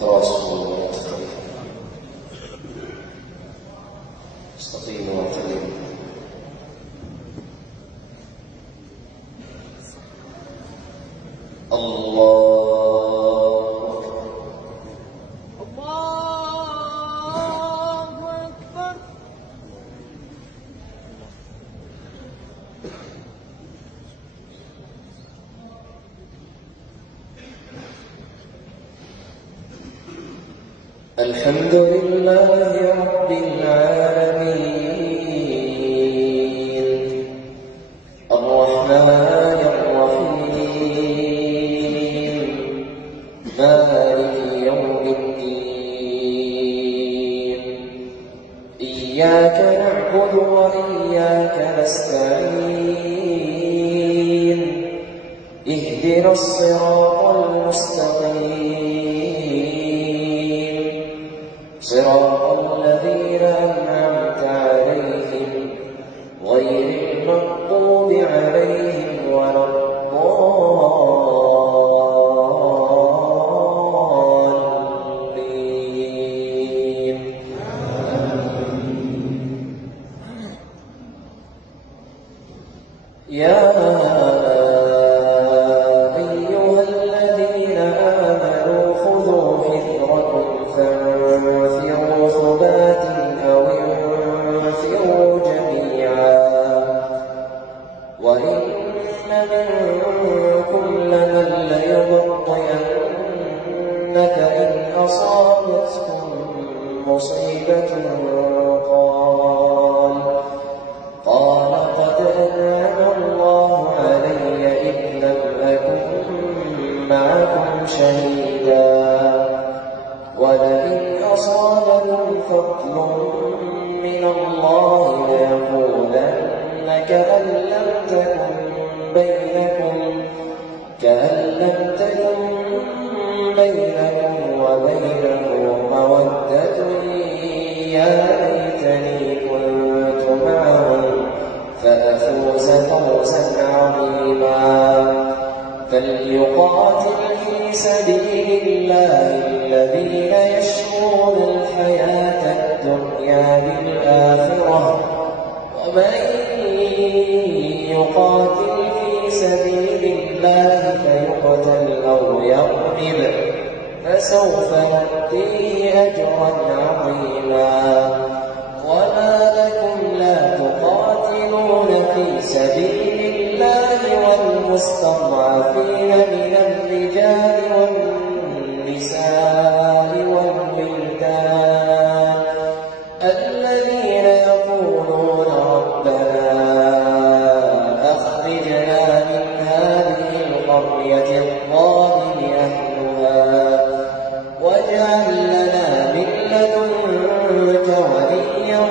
تواصل ولا تخفيف. استقيموا واعتدلوا. الله أكبر. الحمد لله رب العالمين الرحمن الرحيم مالك يوم الدين إياك نعبد وإياك نستعين اهدنا الصراط المستقيم صراط الذين أنعمت عليهم غير المغضوب عليهم ولا الضالين. يا أيها الذين آمنوا خذوا حذركم فانفروا ثبات أو انفروا جميعا وإن منكم لمن ليبطئن فإن أصابتكم مصيبة قال قد أنعم الله علي إذ لم أكن معكم شهيدا ولئن أصابكم فضل من الله ليقولن كأن لم تكن بينكم وبينه مودة يا ليتني كنت معهم فأفوز فوزا عظيما. فليقاتل في سبيل الله الذين يشرون الحياة الدنيا بالآخرة ومن يقاتل في سبيل الله فيقتل أو يغلب فسوف يؤتيه أجرا عظيما. وما لكم لا تقاتلون في سبيل الله والمستضعفين من الرجال والنساء والولدان الذين يقولون ربنا أخرجنا من هذه القرية الظالم أهلها واجعل لنا من لدنك وليا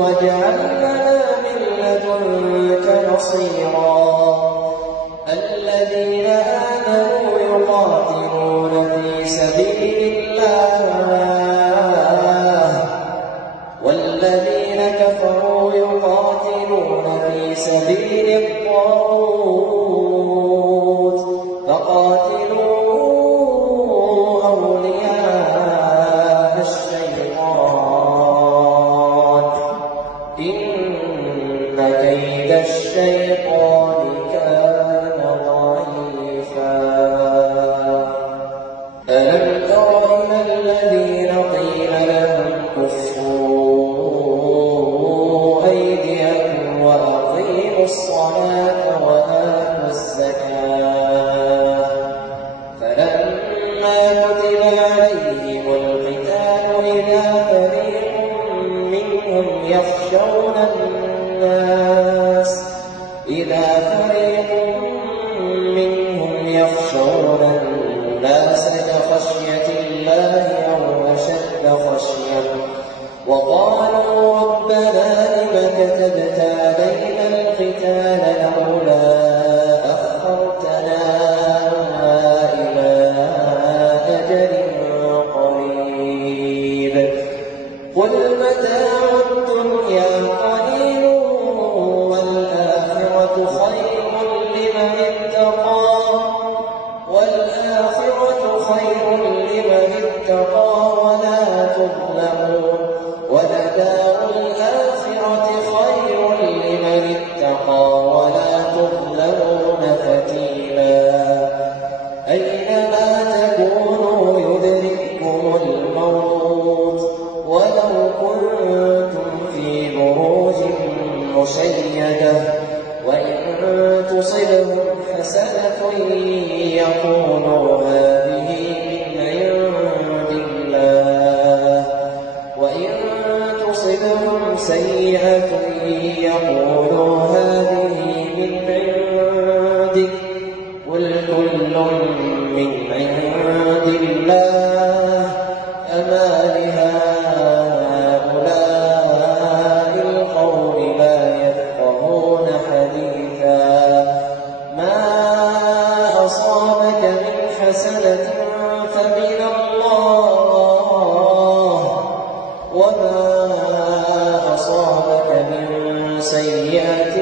واجعل لنا من لدنك نصيرا. الذين آمنوا يقاتلون في سبيل الله والذين كفروا يقاتلون في سبيل الطاغوت فقاتلوا أولياء الشيطان إن كيد الشيطان كان ضعيفا. ألم تر إلى الذين قيل لهم كفوا أيديكم وأقيموا الصلاة وآتوا الزكاة خير لمن اتقى ولا تظلمون ولدار الآخرة خير لمن اتقى ولا تظلمون فتيلا أينما تكونوا يدرككم الموت ولو كنتم في بروج مشيدة وإن تصبهم حسنة يقولوا هذه من عند الله وإن تصبهم سيئة يقولوا هذه من عندك قل كل من عند الله أما لهؤلاء القوم لا يفقهون حديثا ما أصابك من حسنة فمن الله وما أصابك من سيئة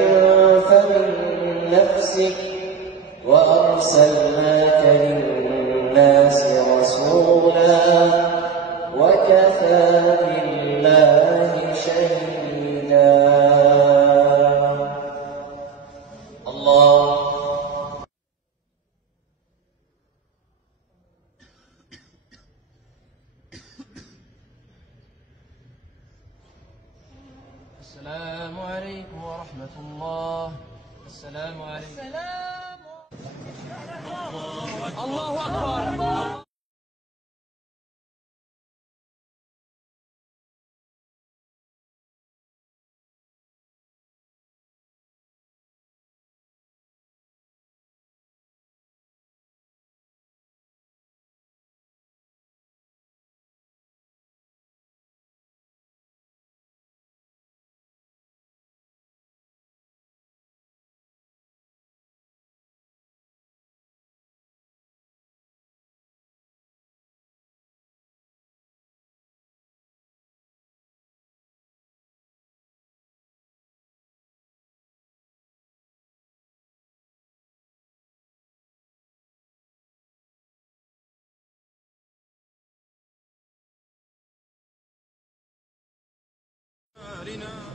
فمن نفسك وأرسلناك للناس رسولا وكفى بالله شهيدا. الله. السلام عليكم ورحمة الله. السلام عليكم. الله أكبر. نارنا